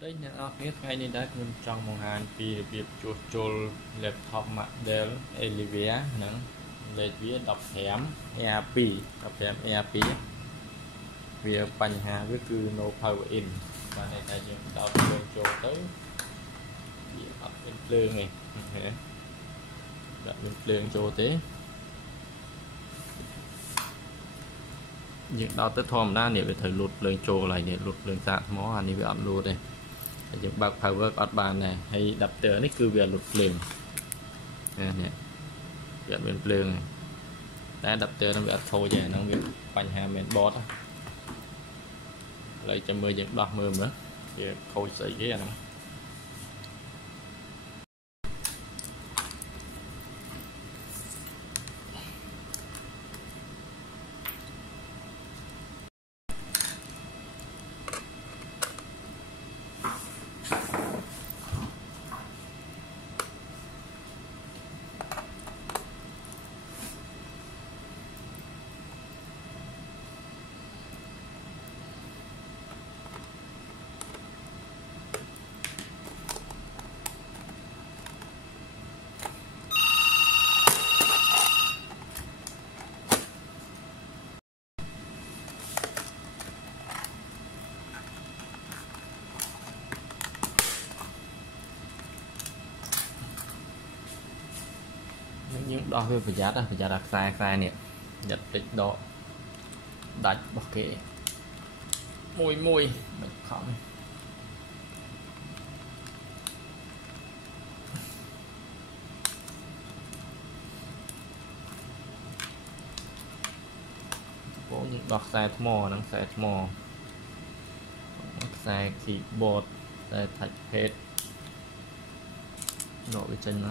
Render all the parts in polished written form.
Đây nè, biết ngay nên đã mình trong một hàng vì việc chuột chul laptop Dell Elevia nè lên phía đọc thẻm ERP đọc thẻm ERP vìបញ្ហាវាគឺ no power in បាទតែយើងដោតភ្លើងចូលទៅវាអត់មានភ្លើងទេដាក់មានភ្លើងចូលទេយើងដោតទៅធម្មតានេះវាត្រូវលូតភ្លើងចូលហើយនេះលូតភ្លើងសាកថ្មអានេះវាអត់លូតទេយើងបើក power អត់បានដែរហើយ adapter នេះគឺវាលូតភ្លើងនេះវាអត់មានភ្លើងតែ adapter នឹងវាអត់ខូចទេហ្នឹងវាបញ្ហា mainboard ឥឡូវចាំមើលយើងដោះមើលមើលវាខូចស្អីគេអាហ្នឹងnhững đo về giá là sai nè nhật tích độ đánh bọc kệ mùi mình không có những đọt sai mò nó sai mò sai keyboard sai thạch hết độ cái chân nó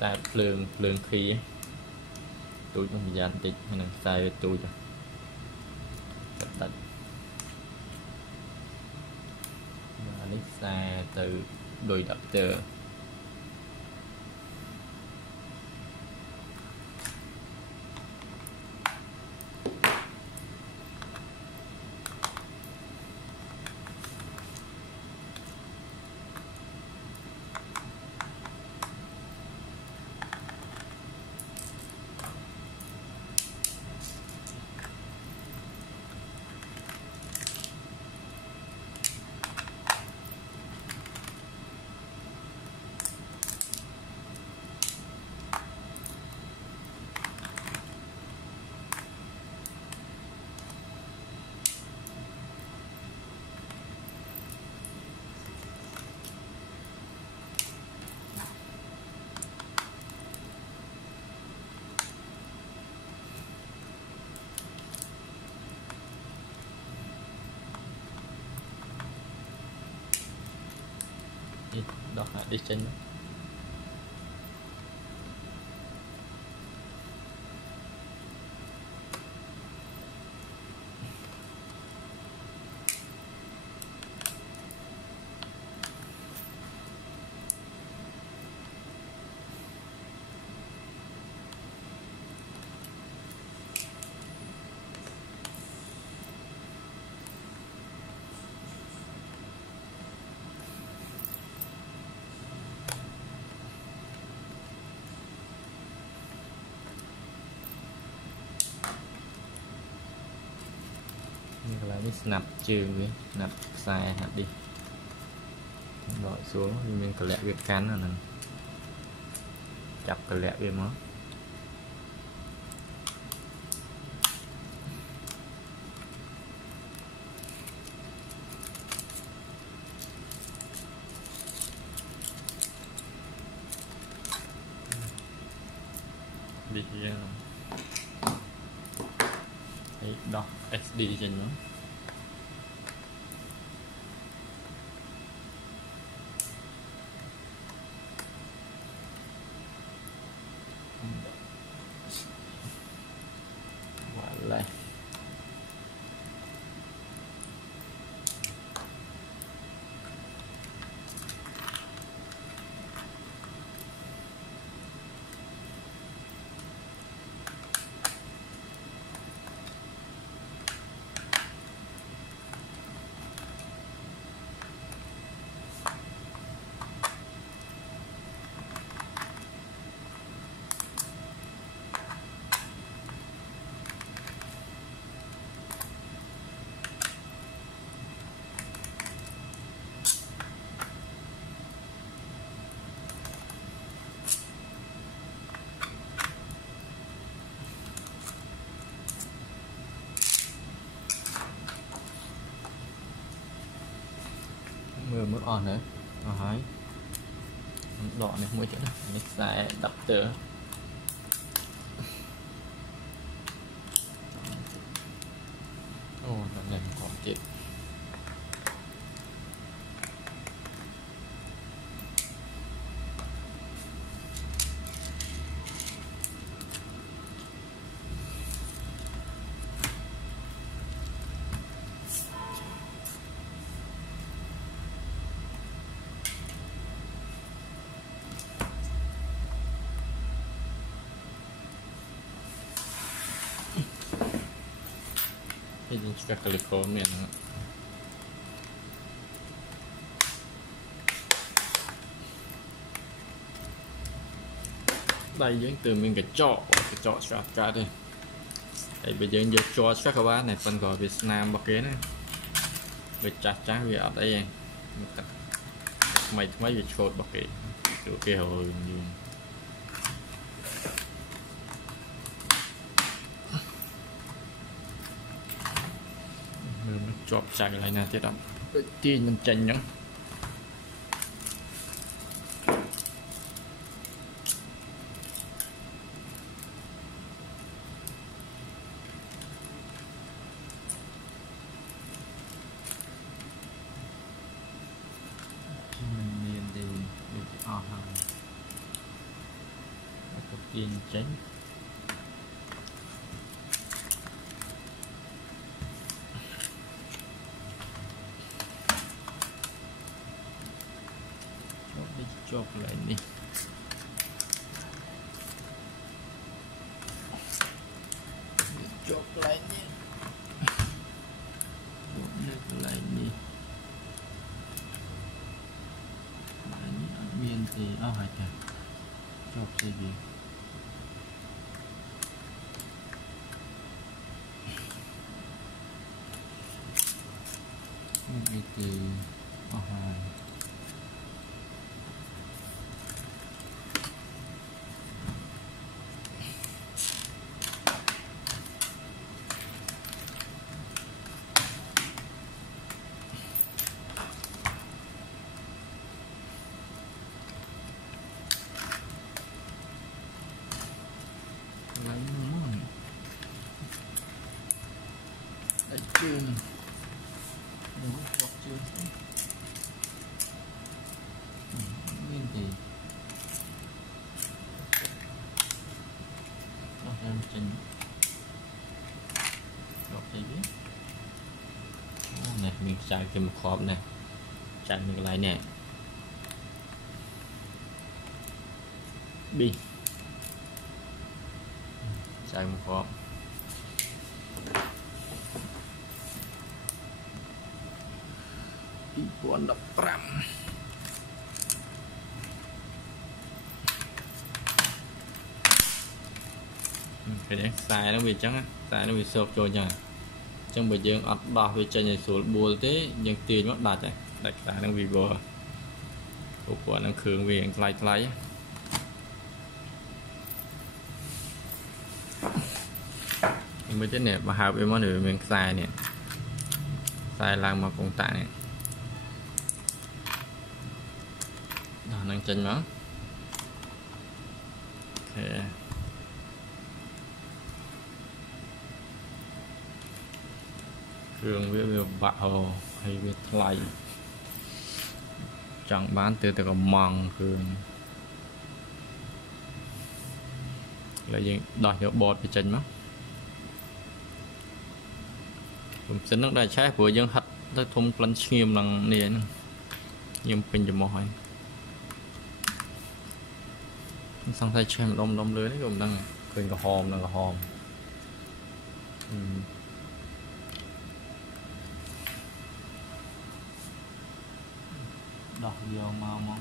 xài phường khi tôi trong thời gian tích hay là xài tôi cho tận và lấy xài từ đôi adapter đó là đi trên là cái snap trường với snap sai hạt đi gọi xuống mình có lẽ việc cắn là chặt có lẽ về nó bị đọc SD trên nó lại on nữa hỏi đỏ này mũi chỗ này sẽ đập tựa ô nó này còn chết ini juga kali komen đây giống từ mình cái chọ sạc ra đây đây bây giờ giờ cho các bạn này phần gọi Việt Nam bắc kế này về chặt chắn về ở đây mấy việc chốt bắc kế kiểu kia hồi nhiều chọp chạy lại nè thế đó tiên mình chành nhá mình liền thì được tiên chánh chọc lại đi chọc lại đi được lại đi miền thì hay cả chọc gì gì thì hay chưa nè chưa nguyên thì em trình đọc gì biết này mình chạy cái một hộp này chạy mình lại nè đi chạy một hộp buồn đập ram cái đấy xài nó bị trắng xài nó bị sộp rồi nhỉ trong bây giờ ọt đỏ về chân này xuống bùa thế nhưng tiền mất đặt này đặt xài nó bị bùa của nó khương về anh lấy mới thế này mà học em món nữa mình xài nè xài làm mà cũng tại này nâng chân nó okay. Cường với bạc hồ hay với thay chẳng bán từ từ còn mòn cường là gì đòi hiệu bột về chân mấtผมxin nước đại trái của dân hạt tới thùng lần nghiêm lần nền nhưng mìnhจะมอยsang tay xem đông lưới đấy cũng đang cười cả hòm đọc vô mau món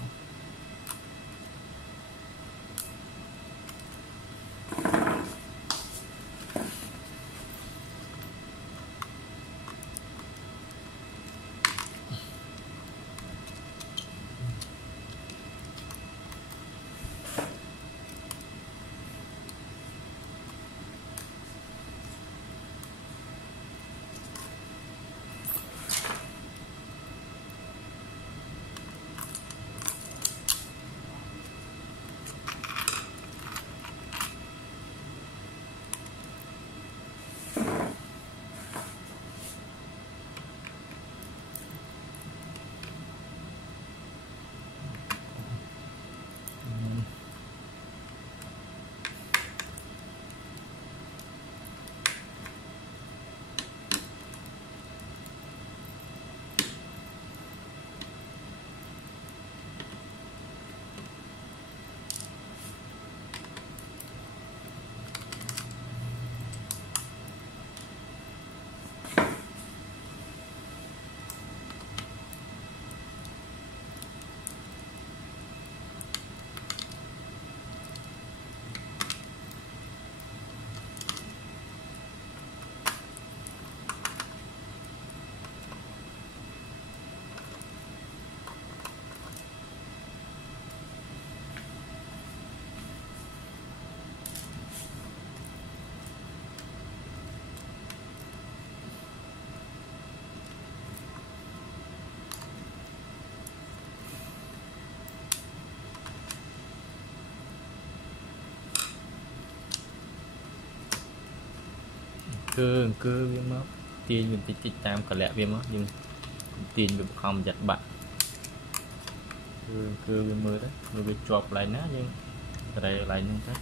cứ viêm mất tiền mình tích tam cả lẹ viêm mất nhưng tiền bị không giật bạn cứ viêm mưa đấy rồi bị chọc lại ná nhưng ở đây lại nhưng thế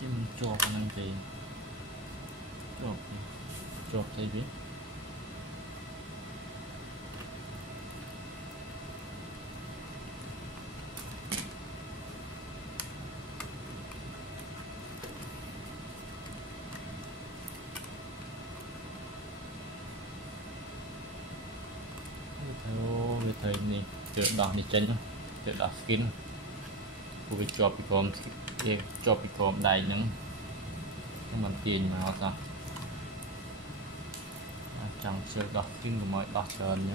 mình chọc năng thì chọc thấy biết theo về thời này tự đỏ đi chân thôi tự đỏ skin của việc chọc bị gồm chọc bị gồm đầy những bằng tiền mà họ sao chẳng chơi đọc kinh của mọi đọc trơn nhé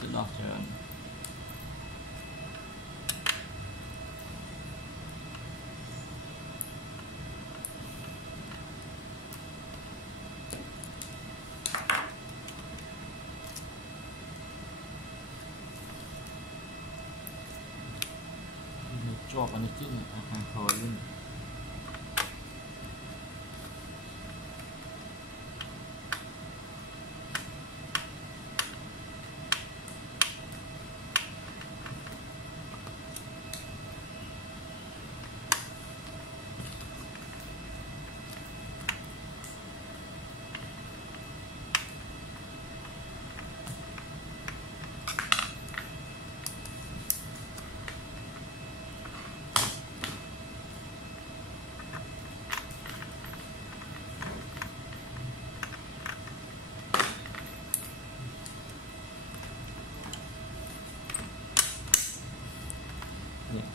tự đọc trơn chọc anh chứ hàng khói luôn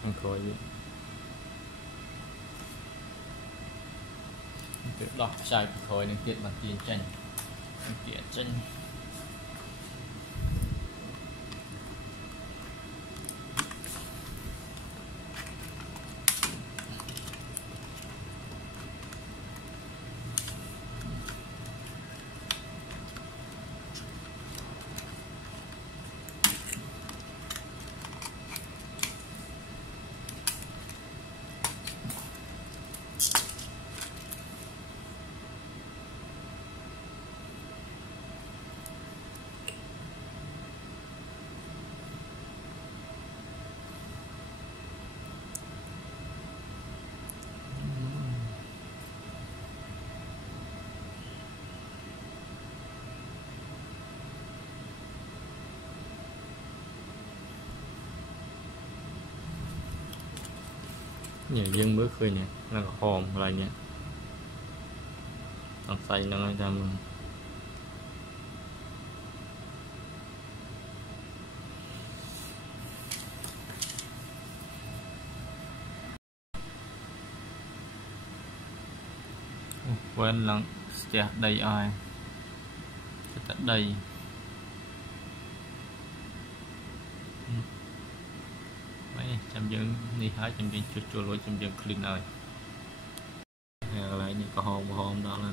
hàng khói vậy tự đọc sai khói nên tiện bằng tiền tranh tiện tranh nhiều dân bước khơi nè nó là hòm lại nhé còn xay nó ra mình quên lần sẽ đầy ai sẽ đầy mấy chăm dân đi hái chăm dân chua lối chăm dân clean ơi lại những cái hòm đó là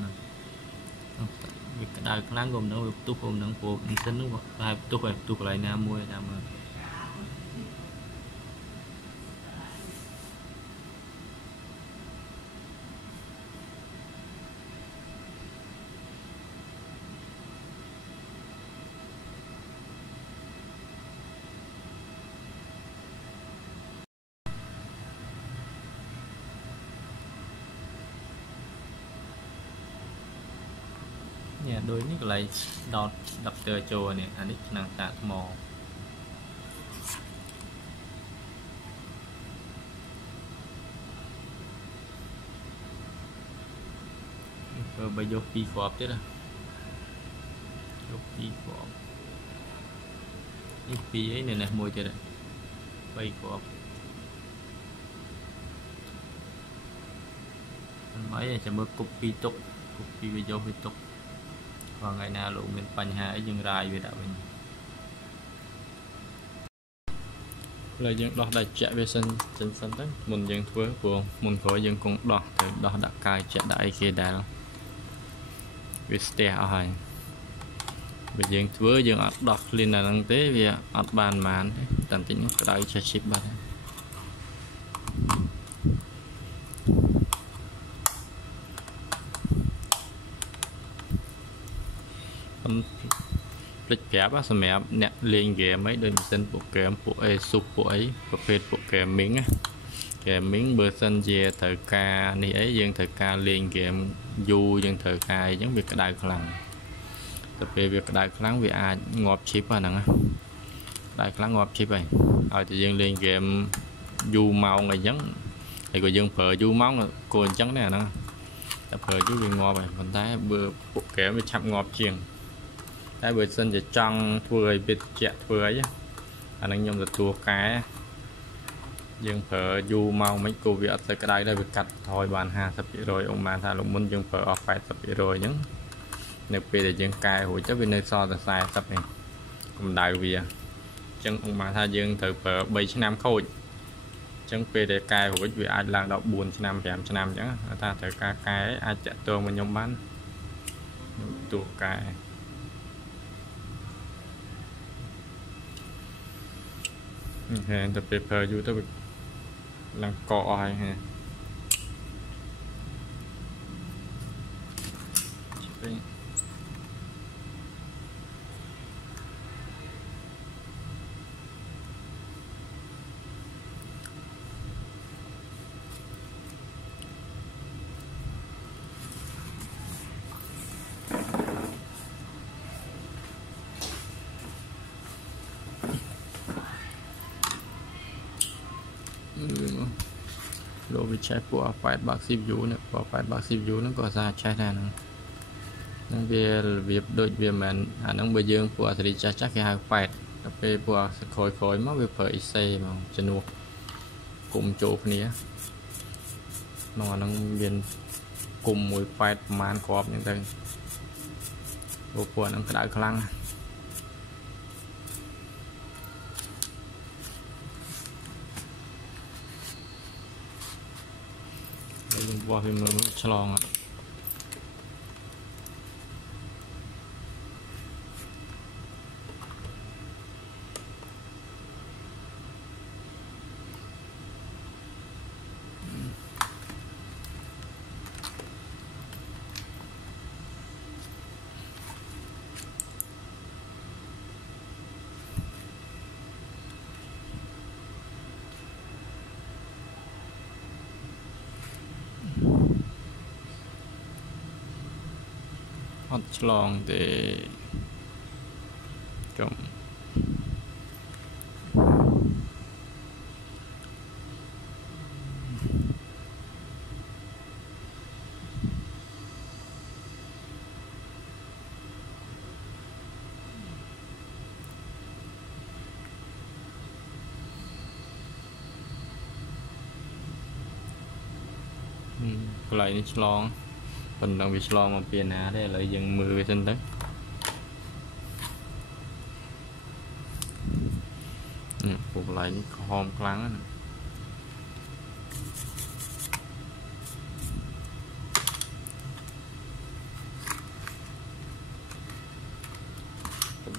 việc đại cái gồm nó túc gồm nó của tính đúng không hai túc lại nam mua nam mà nè đôi ní lại đọt đập tơ chùa nè anh ấy năng tạ mò bây giờ pi cọp thế đó pi cọp cái pi ấy này nè môi chơi đấy bay cọp mấyจะมือcục pi tục cục pi bây giờ pi tục còn ngày nào luôn mình bành hà ở dương rai về đạo mình lời dân đo đại chạy về sân chân sân đấy mình dân thưa của mình có dân cũng đo từ đo đã cài chạy đại kia đã về ste ở bây giờ thưa dân đo lên là năng tế vì ở bàn màn tận tính cái đại chạy chip bàn lịch kẹp á, mẹ nè liền ghé mấy đơn tên bộ kèm bộ e sụp bộ ấy bộ phê bộ kèm miếng á kèm miếng bơ xanh về thời ca này ấy dân thời ca liền kèm du dân thời ca giống việc cái đại khăn tập về việc đại khăn vì ai ngọt chip à nè đại khăn ngọt chip này rồi thì dân liền kèm du màu ngày giống thì có dân phở du máu cồn trắng này nè tập phở chú viên ngọt này mình thấy bơ bộ kèm với chạm ngọt chiên tại bữa sânจะจังถ้วยเบ็ดแจะถ้วยอันนั้นยมจะตัวแก่ยังเผออยู่เมาไม่กูเวียดใส่กระไดได้ไปกัดทอยบาน50 rồi ông bà thà lục minhยังเผอออก80 rồi những nếu bây giờยังกายหัวจะเป็นในซอแต่สายtập này cũng đại vì chân ông bà thàยังthửเผอ7 năm khôi chân bây giờ càiหัวvì ai làm đọc buồn 5 năm chẳng ta thử cái ai chạyตัวmình nhom bánตัวกายแต่เปเปอร์อยู่ต้องลังกออะไรฮะโดยใช้พวก8 บาท 10 ยูเนี่ยพวก8 บาท 10 ยูนั่นก็จะใช้ได้นั่นเวียบโดยเวียมันนั่งไปยืงพวกสติจักแค่8แต่ไปพวกคอยมาเวียเผยเซ่มาจะนัวกลุ่มโจพนี้นอนนั่งเวียนกลุ่มมวย8มานขอบอย่างเดิมพวกนั่งกระดาษคลั่งว่าพิมพ์มันฉลองอ่ะฉลองแต่จมอะไรนี่ฉลองคนต้องวิชลองมาเปลี่ยนหาได้เลยยังมือไปเส้นตึ๊กปลูกไหลนี่หอมครั้ง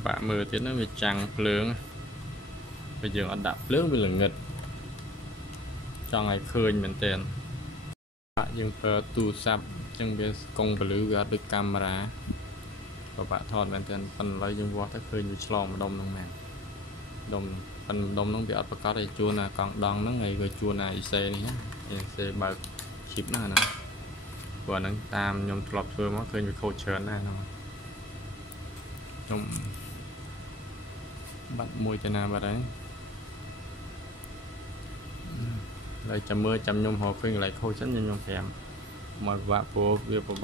บะมือที่นั่นไปจังเปลืองไปยืนอันดับเปลืองไปหลึงเงิดจังไอ้เคยเหมือนเต้นยังเปิดตู้ซับจังเบสกงไปหรือว่าด้วยกล้องราก็ปะทอดมันเป็นปันไรยังว่าถ้าเคยอยู่ฉลองมาดมน้องแมนดมปันดมน้องเบียดประกาศไอ้จูน่ะกองดองนั่งไงก็จูน่ะไอเซ่นี่ฮะไอเซ่บาชิปน่ะนะกว่านั้นตามยมตลอดเพื่อมาเคยอยู่โคเชิญน่ะเนาะ trong bắt môi cho nào bà đấy lại chăm mưa chăm nhung họ phim lại khôi sẵn nhung thèm mọi bạn của việc của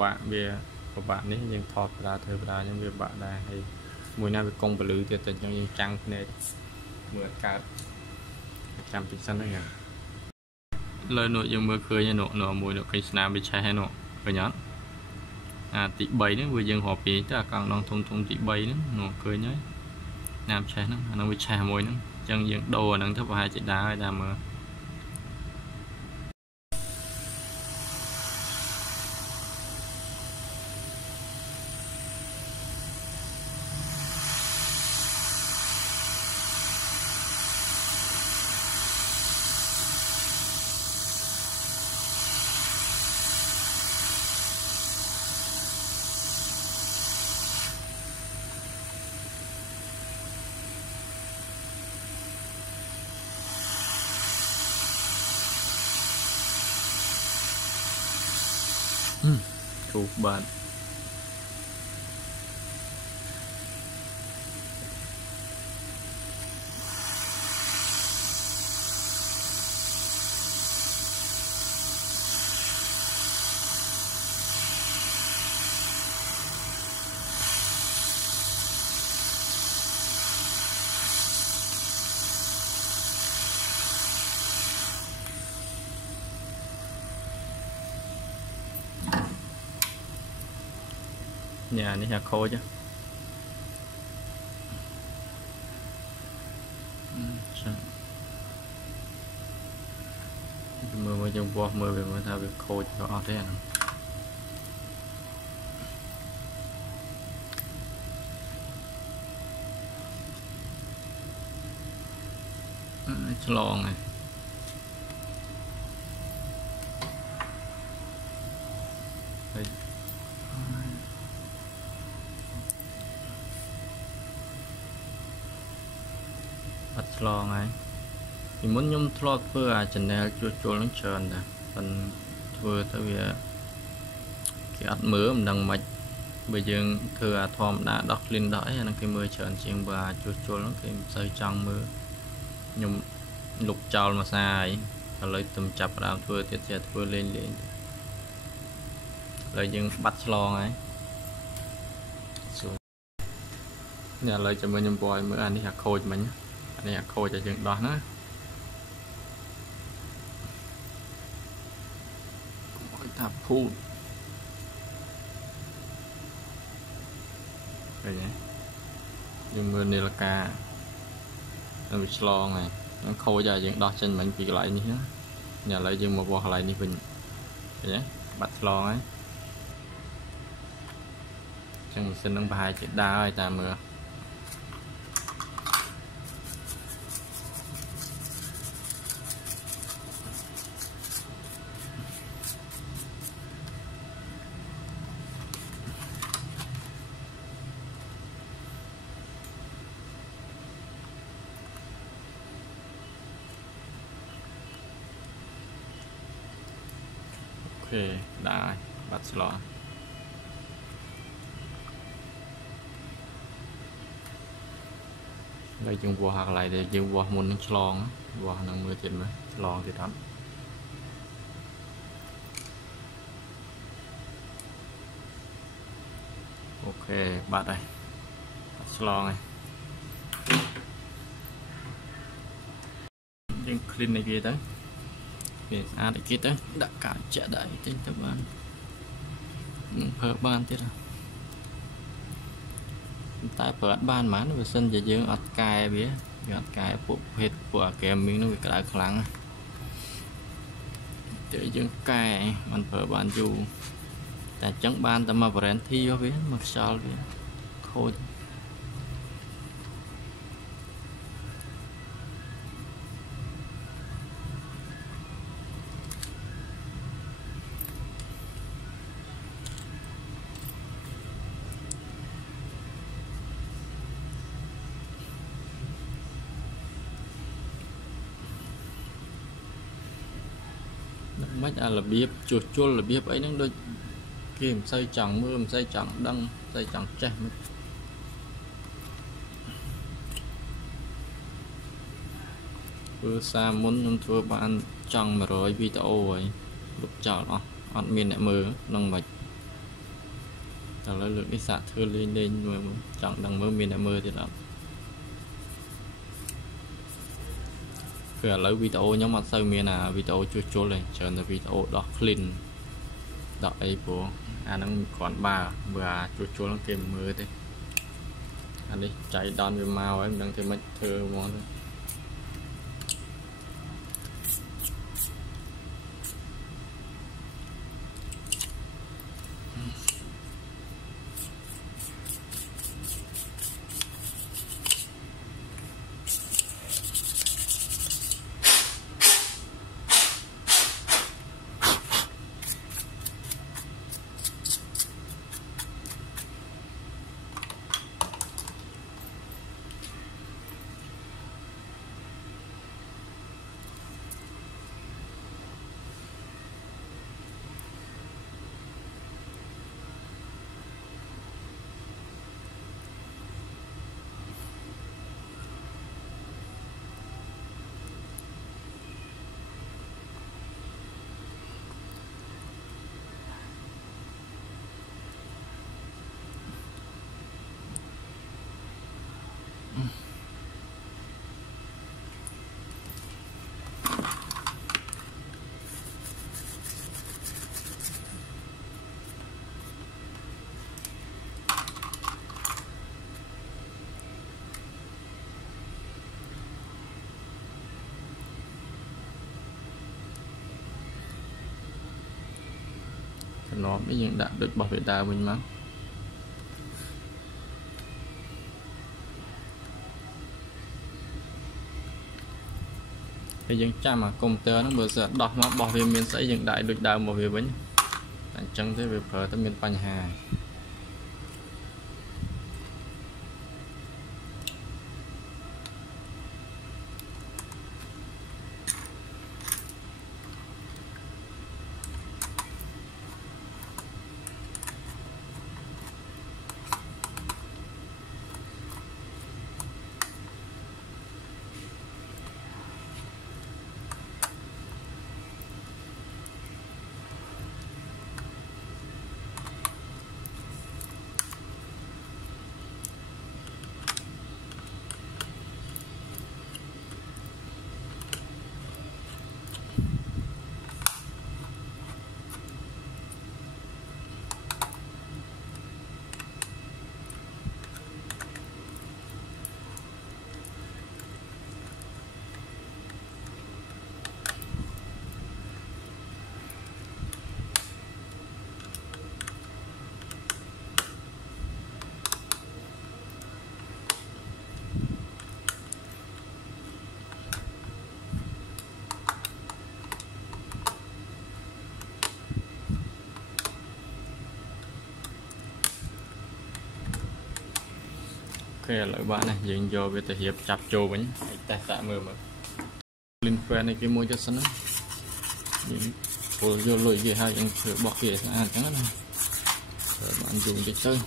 bạn ấy nhưng thọt ra thời ra những việc bạn là hay mùi nào việc công và lưới thì tình trong những trăng này mưa cao trăm tỷ sân đấy nhỉ lời nội dung mưa khơi như nọ mùi nọ cây snap bị cháy hay nọ phải nhớ tỷ bảy nữa vừa dừng họp thì tất cả càng đang thông tỷ bảy nữa nọ cười nhớ nam cháy nó bị cháy mùi nữa chân dựng đồ đang thấp vào hai chị đá ra mưaถูกบาทnhà này là khô chứ mưa trong vò mưa về mưa thao việc khô cho thế này lon này bắt lo ngay thì muốn nhung lo vừa channel chua nó trơn nè phần vừa tới vì cái ắt mưa mình đằng mạch bây giờ thừa thòm đã đọc lên đói hay là cái mưa trơn chieng và chua nó cái sơi trong mưa nhung lục trào mà sai lấy tầm chập làm vừa tiết chế vừa lên lời nhưng bắt lo ngay nhà lời cho mình nhung bòi mới ăn đi hạt khôi mình anh hạt khôi cho chừng đó nữa tháp phu vậy nhé nhưng mưa này là cà nó bị lo này nó khôi ra chừng đó trên mình bị lại như thế nhà lại nhưng mà bò lại đi mình vậy nhé bắt lo ấy chẳng xin ông bài chết đá ơi ta mưa ok đã bắt lọ đây dùng vò hạt lại để dùng vò muốn lon vò năng mưa tiền mới lon thì lắm ok bắt đây bắt lon này những clean này kia đấy để ra để kia đấy đã cả chạy đại trên tập ban phở ban thế nào tại phở ban mà nó sân giờ dương ọt cài bía ọt cài phụ hết của kèm miếng nó bị cái kháng để dương càiมันphở ban dùแต่chẳng ban ta mà brand thi vô bía mặc sao bía khôi mấy là bếp chuột chuột là bếp ấy nó đôi kìm xây chẳng mưa xây chẳng đăng xây chẳng che vừa xa muốn nhóm thua bạn trong mà rồi video rồi lúc chọn nó ăn miền lại mơ nông mạch trả lời lượng đi xạ thưa lên mà chọn đằng mơ miền lại mơ thì đó vừa lấy video nhóm mặt sau miền là video chua này chờ là video đó clean đó ấy của nó còn bà vừa chua nó kèm mưa thế anh đi chạy đòn về màu em đang thấy mấy thơ món nó bây giờ đã được bảo vệ đá mình mà bây giờ chăm mà công tơ nó vừa giờ đọc nó bảo vệ miền sẽ dựng đại được đào bảo vệ với chẳng thế việc phở tới miền Pành Hà lợi bạn này dừng vô về thể hiệp chặt trâu bánh tại xã mơ mà liên quan này cái môi cho sẵn những vô lùi kia hai chẳng thử bọc kia chẳng chẳng này rồi bạn dùng cái chơi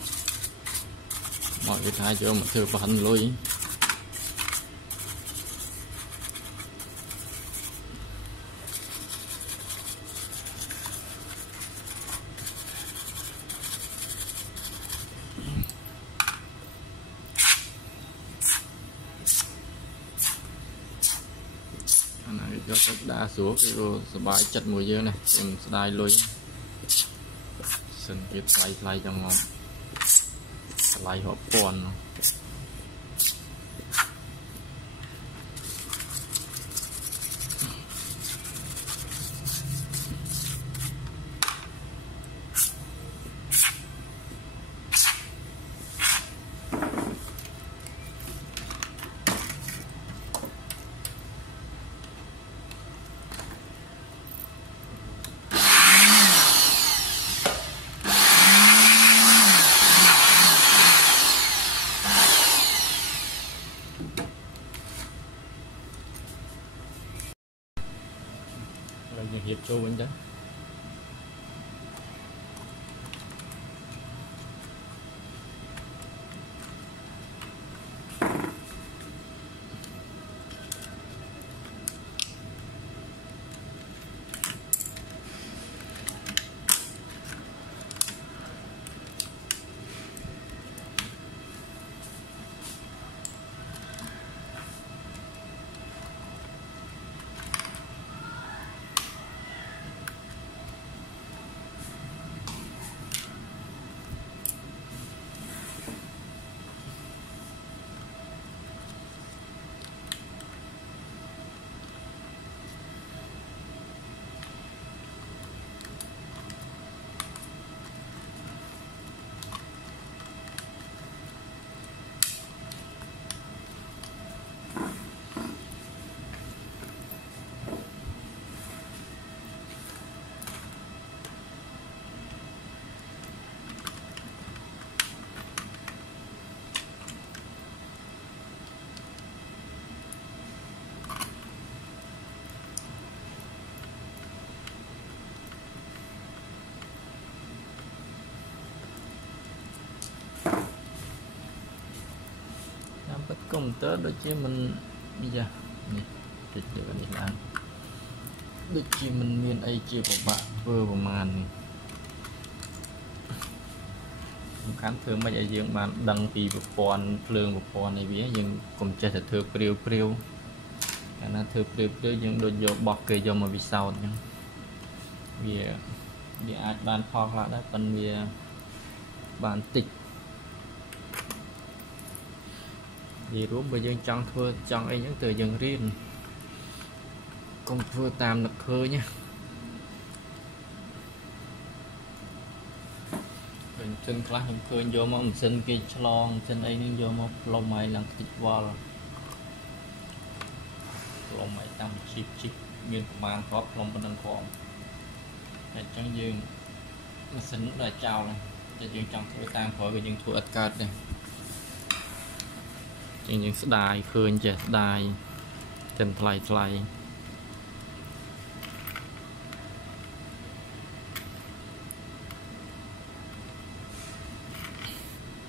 mọi cái thái cho một thử bắn lùi cho đa số cái bãi chặt mùi dưa này em đai lôi sân kia play trong ngon play hộp còn hiệp châu anh đó công tớ đôi chứ mình bây giờ này thích được cái này là đôi chứ mình miền ấy chia của bạn vừa của màn khán thường bây giờ dương bạn đăng thì một con lương một con này vía nhưng cũng chơi thật thường priêu priêu cái nó thường priêu priêu nhưng đôi vô bọc kề vô mà bị sau nhưng vì ai bàn phò lại đó phần vì bản tịch vì rút bây giờ trong thưa trong ấy những từ dừng riêng công thưa tam lực khơi nhé chân class hình khơi vô mà sinh cái chlong chân ấy nhưng vô mà lông mày là thịt vào lông mày tam chip chip miền của mang có lông bên đằng còn để chẳng dương mà sinh là chào này cho dương trong thưa tam khỏi về dương thua ít card này chẳng những đài khơi chè đài chân thay thay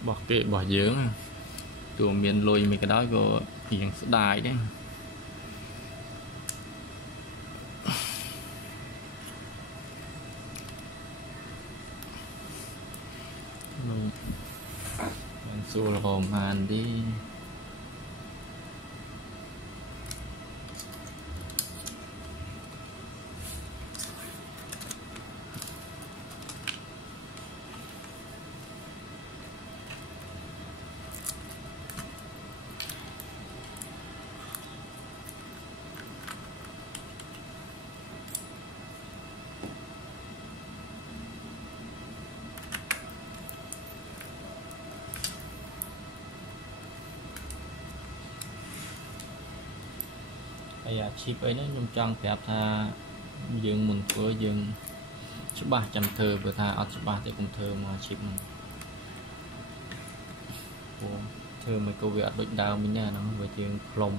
bỏ kệ bỏ dưỡng tụi miền lùi mấy cái đó của hiện đài đấy mình xua là hồn hàn đi bây giờ chip ấy nó nhung trong kẹp tha dương mình của dương số 300 thơ vừa tha ở số 3 thì cũng thơ mà chip mình thơ mấy câu việc đôi đào mình nha nó với dương lồng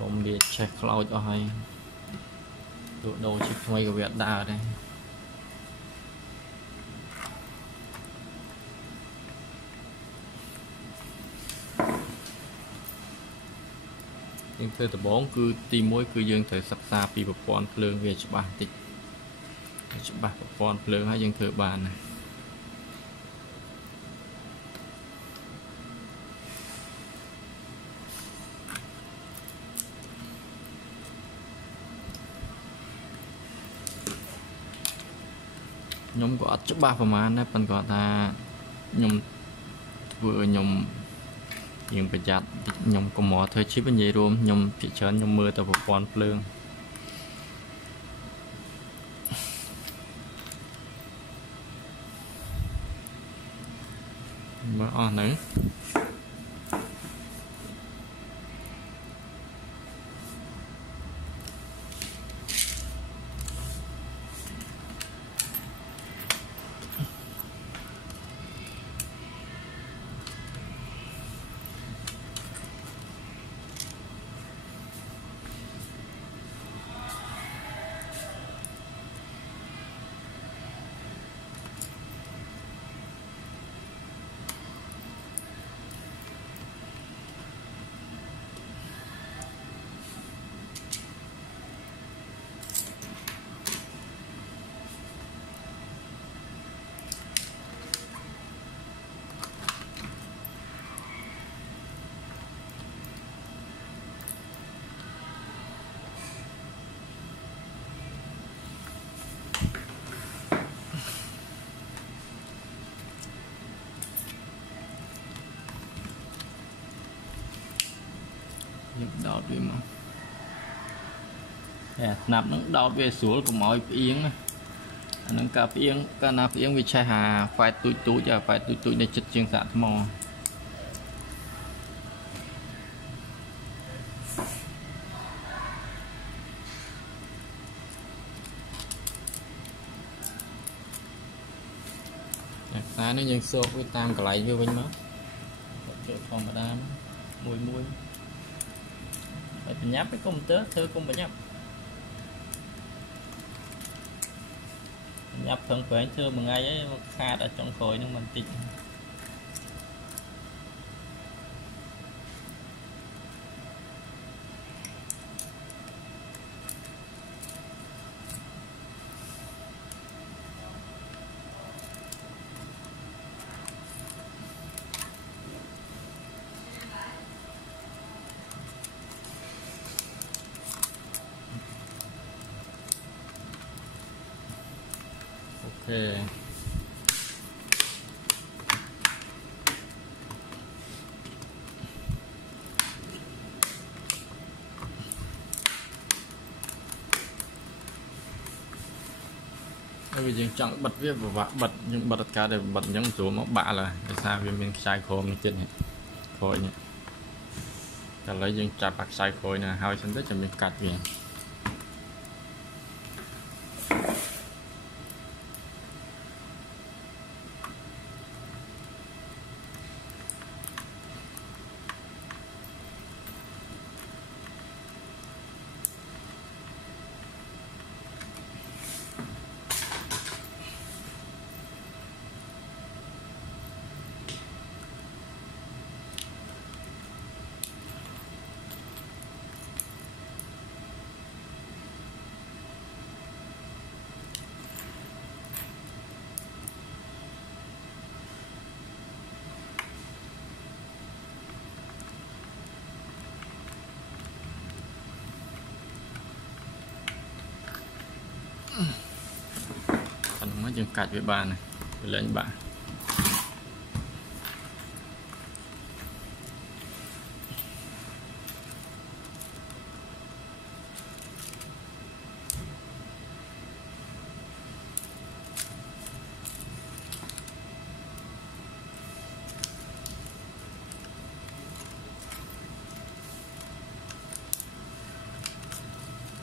lồng để check cloud cho hay tụi đầu chip mấy câu việc đào đây nhưng thưa tập bóng cứ tìm mối cứ dương thời sắp xa vì một con lương về cho bạn tịch cho bạn một con lương hay dương thừa bàn này nhóm có cho ba phần mà này phần gọi là nhóm vừa nhóm nhưng bây giờ nhom có mỏ thôi chứ bên gì luôn nhom thị trấn nhom mưa tàu một con lương mà nữa đọt về mà nạp nó đọt về xuống của mọi yến nó cà yến cả nạp yến vì chai hà phải tụi tụi giờ phải tụi tụi để chật chương sạn mò ta nó nhân số với tam cả lại như vậy mà còn mà đam mùi mùi phải nháp cái công tớ thưa công phải nháp thân khỏe thưa mà ngay ấy kha đã trong khối nhưng mình tịnh Okay. Vìយើងចង់បិទវាពិបាកបិទយើងបិទកាដែលបិទអញ្ចឹងស្រួលមកបាក់ឡើយដោយសារវាមានខ្សែក្រោមនេះទៀតនេះក្រោយនេះតែឥឡូវយើងចាប់អាខ្សែក្រោយណាហើយសិនទៅចាំយើងកាត់វាយើងកាច់វាបានវាលែងបាក់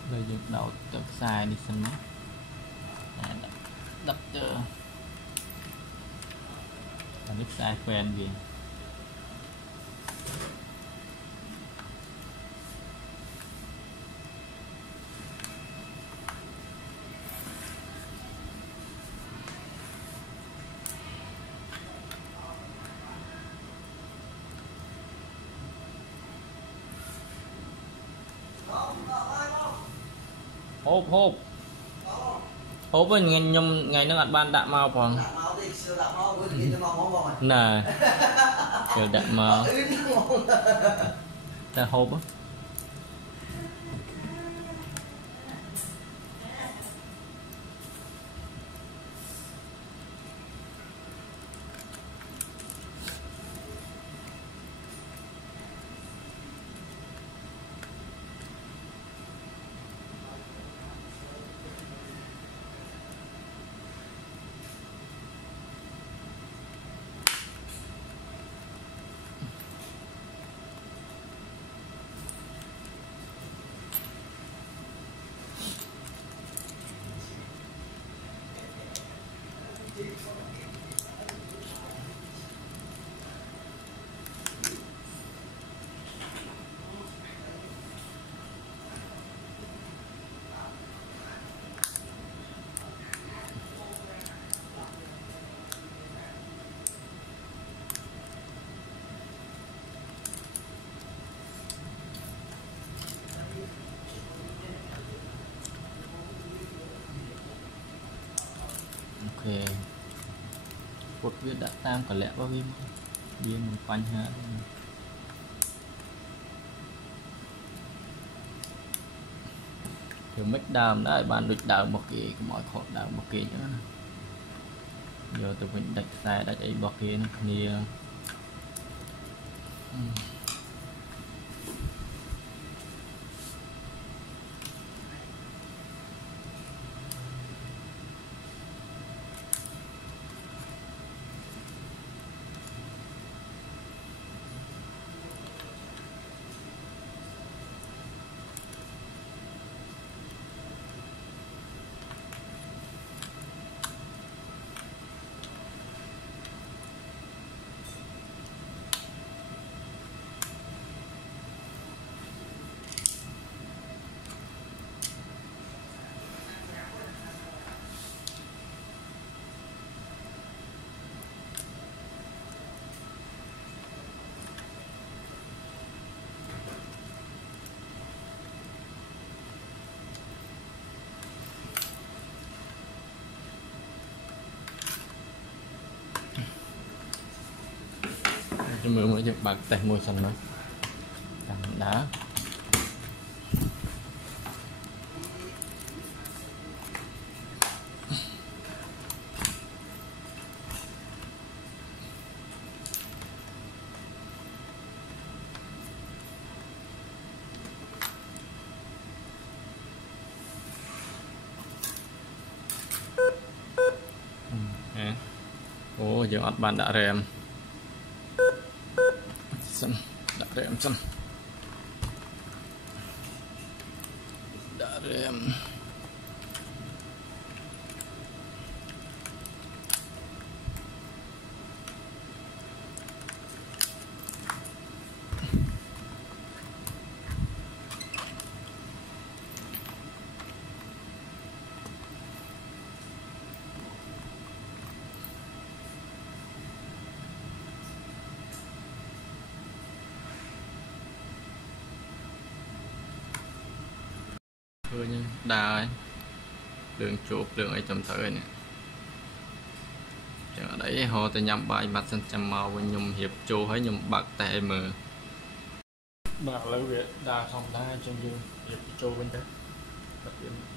ហើយយើងដោតទៅខ្សែនេះសិនណាđập cho nước sai quen gì hộp hộp hộp với ngày nó ăn ban đạm màu còn nè kiểu đạm màu ta hộp á cột viết đã tam có lẽ bao viên mình quanh hết thì mấy đàm đấy bạn được đào một kỳ mọi khổ đào một kỳ nữa giờ tụi mình đặt sai đã chạy bọc kia thì mới được bạc tay môi xanh nữa đá giờ ọt bàn đã rèm sân đã rèm sân đã rèm thôi nhưng đà ấy đường chụp đường ấy chấm thở này ở đấy họ thì nhắm bài mặt sân chăm màu với nhung hiệp chô hay nhung bạc tệ mờ bạc lấy việc đà không đa trong dương hiệp chô bên đấy đặc biệt nó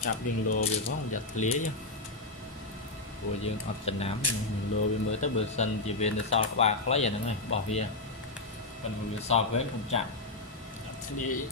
chạm đường lô về có giặt lía chứ của dương ọt chân nám đường lô về mới tới bờ sân chỉ về sau các bạn lấy giờ nó này bỏ về còn một so với không chạm lía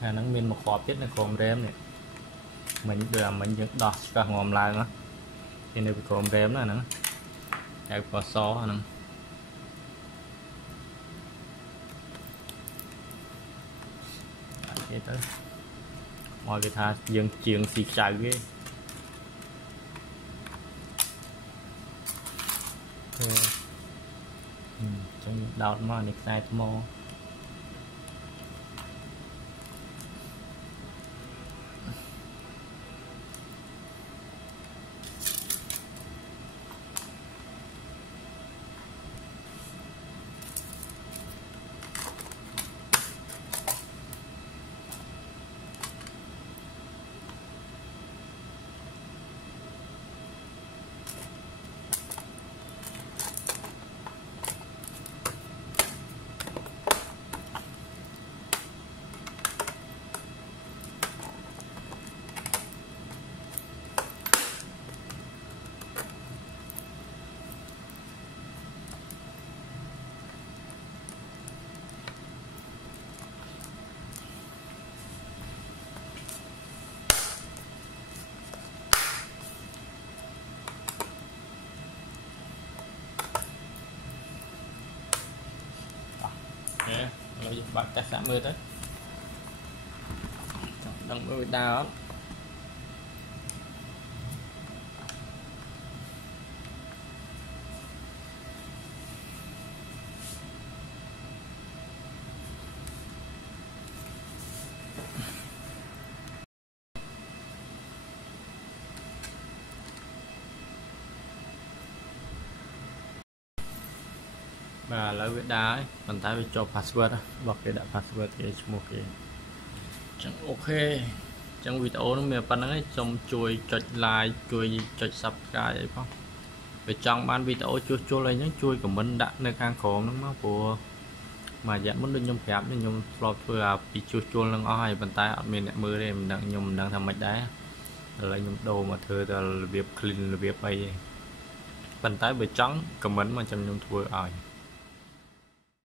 nó miên một khóa biết là chrome rem này mình đưa mình những đọt cả ngòm lại nó thì này chrome rem là nó hay có số nó cái tới mọi cái tha dương chiên xì chạy ghê trong những đào mà này sai môเราจะบัดcách 30 tới đừng có bị đau lắm và lấy viết đá ấy, bàn tay cho password bọc cái đã password cái một cái chẳng ok trong video nó mẹ bạn ấy trong chui chọn like chui chọn subscribe ấy không về trong ban video chui lên những chui của mình đã nơi khang khổ nó của mà dẫn muốn được nhung phép nhưng nhung flop vừa là bị chui lưng ai bàn tay ở miền mưa đây mình đang nhung đang thầm mạch đá là nhung đồ mà thưa là việc clean là việc bay bàn tay bị trắng comment mà trong nhung thua ai